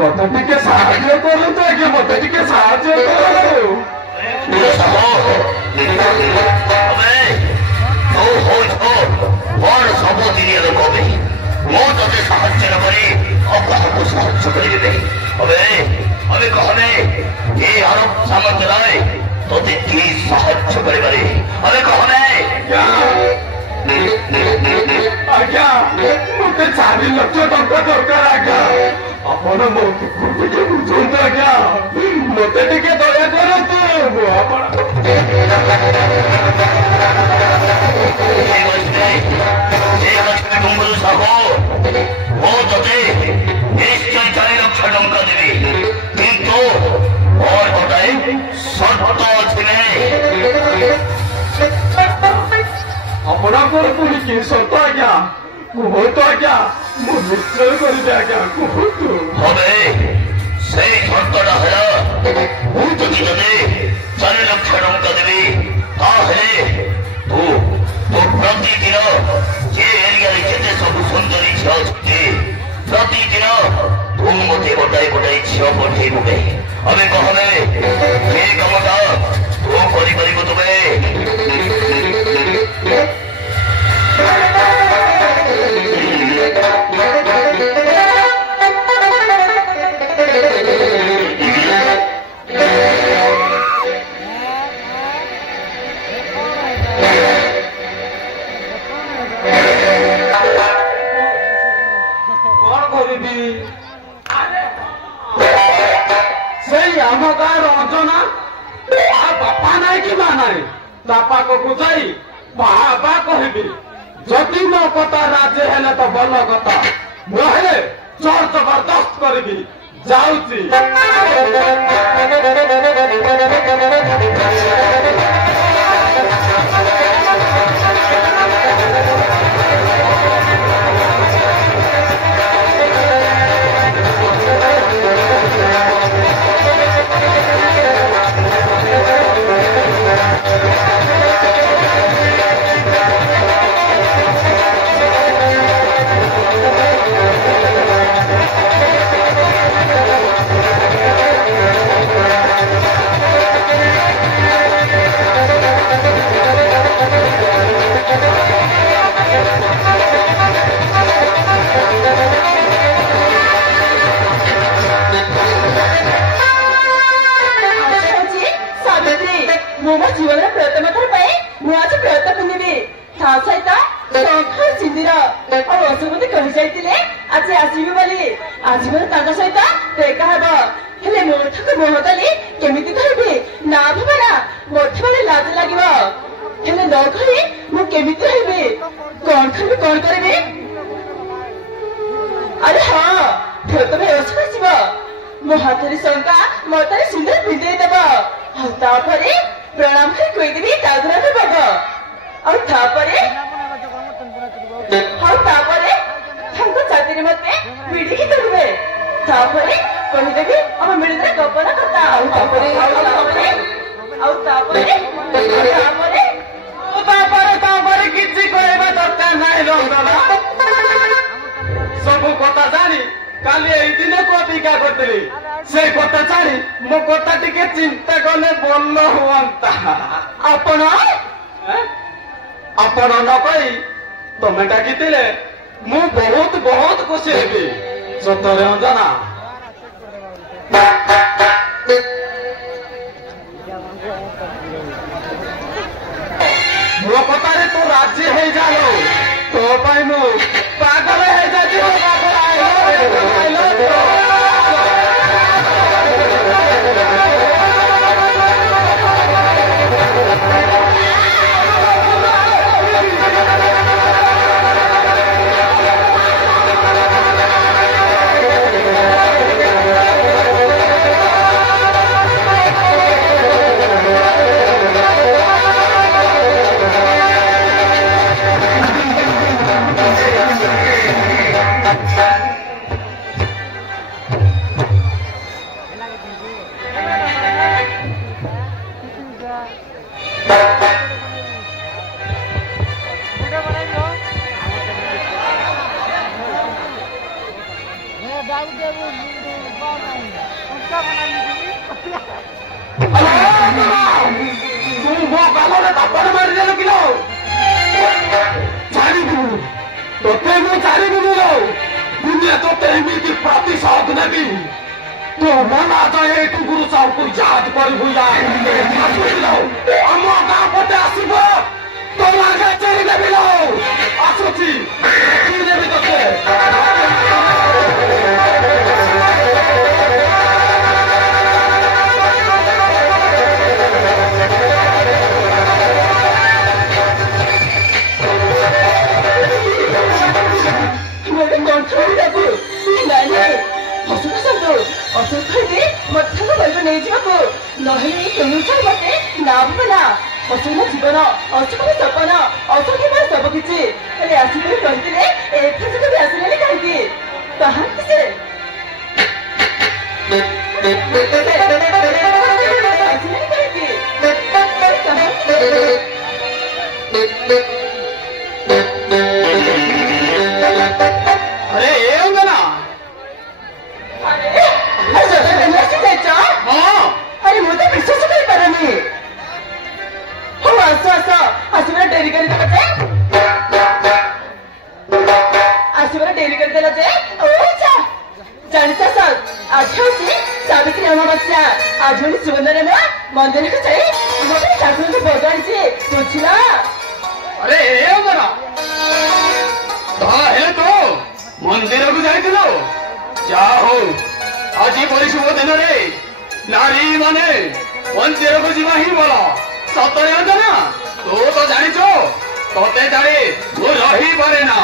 मत टिके साहाय्य करू तो आज्ञा मत टिके साहाय्य करू सब दिन कवि मो ते साहय नकरी आपको साहय करेंगे अबे कहने ये आरोप सामर्थ्य तोते की साहय करे अबे कहने आज्ञा मत 4 लाख टंका दरकार आज्ञा आपण मो टिके बुझंतु आज्ञा मत टिके दया करतु निश्चय 4 लाख टंका देवी किंतु और गोटाए शर्त आपणकर पुणी कि सत आज्ञा कहतु आज्ञा मु निश्चय करी आज्ञा कहतु हमें से शर्तटा है मुझे तोते 4 लाख टंका देवी तू तो प्रतिदिन जे एरिया केते सब सुंदरी झील अच्छे प्रतिदिन तू मत गोटाए गोटाए झील पठेबू कहीं अबे कहले ये कमटा तू कर तुम्हें आम गाँव रंजना बापा ना कि माँ ना बापा को जाई बाबा कहबी जदि मो कथा राजे हेले तो भल कथा नहे चोर जबरदस्त करी जाऊची जीवन प्रथम थर आज व्रत पुनिबी सहित सिंदूर और असुमति कही आज आसबी बोली आज मोर सहित देखा हेले मोठक मोह कली केमी कहबी ना भावना मोठ बेले लाज लगे हेले न कही मुझे रही कौन करबी कौन करी अरे हाँ व्रत व्यवस्था आसब मो हाथ शंका मत सिंदूर भिजेदेव प्रणाम कर कहदेवी दादरा भोग छाती मत विड़िकी करेंगे कहीदेवी आम मिलने गपन कथा किसी कहवा दरकार ना सब कथा जानी काली यही दिन को टीका करती से कथा जानी मो कथा टिके चिंता कले भल हुआ आपण आपण न कही तमे डाकी मु बहुत बहुत खुशी हेबी सतरे अंजना मो कथारे तू राजी हो जालो तो पाई मु पागल हो जाती तू मो गालरे तापड़ मारी देलु किलो छाड़िबु तोते मु छाड़िबु लो दुनिया तोते एमिति प्रतिशोध नेबी तो मना तो एक गुरु साहब को याद करबु या हम गाँ पटे आसीबो तो लागे चली देबी लो आसुची की देबी तोते जीवन असुख सपन असुख सब किसी आसिक कहते आसले कहीं अरे ये होगा ना अरे मुझे विश्वास नहीं पारानी हो आसो आसो आसबार डेरी कर आसबार डेरी कर देला जे ओ जा जानता सर आज होची सावित्री अमावस्या आज होली सुवर्ण ना मंदिर को जाई मोटे ठाकुर को बदल छी बुझला अरे ये होगा ना है तो मंदिर को जाइथिलो जा हो आज बड़ी शुभ दिन रे नारी माने मंदिर को जीवा ही बोला सतरे ना तो जानिछो तोते जाने वो रही पारे ना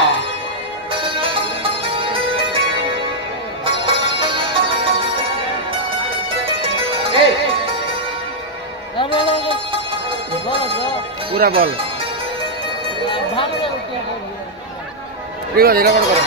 पूरा बॉल ठीक है, बॉल कर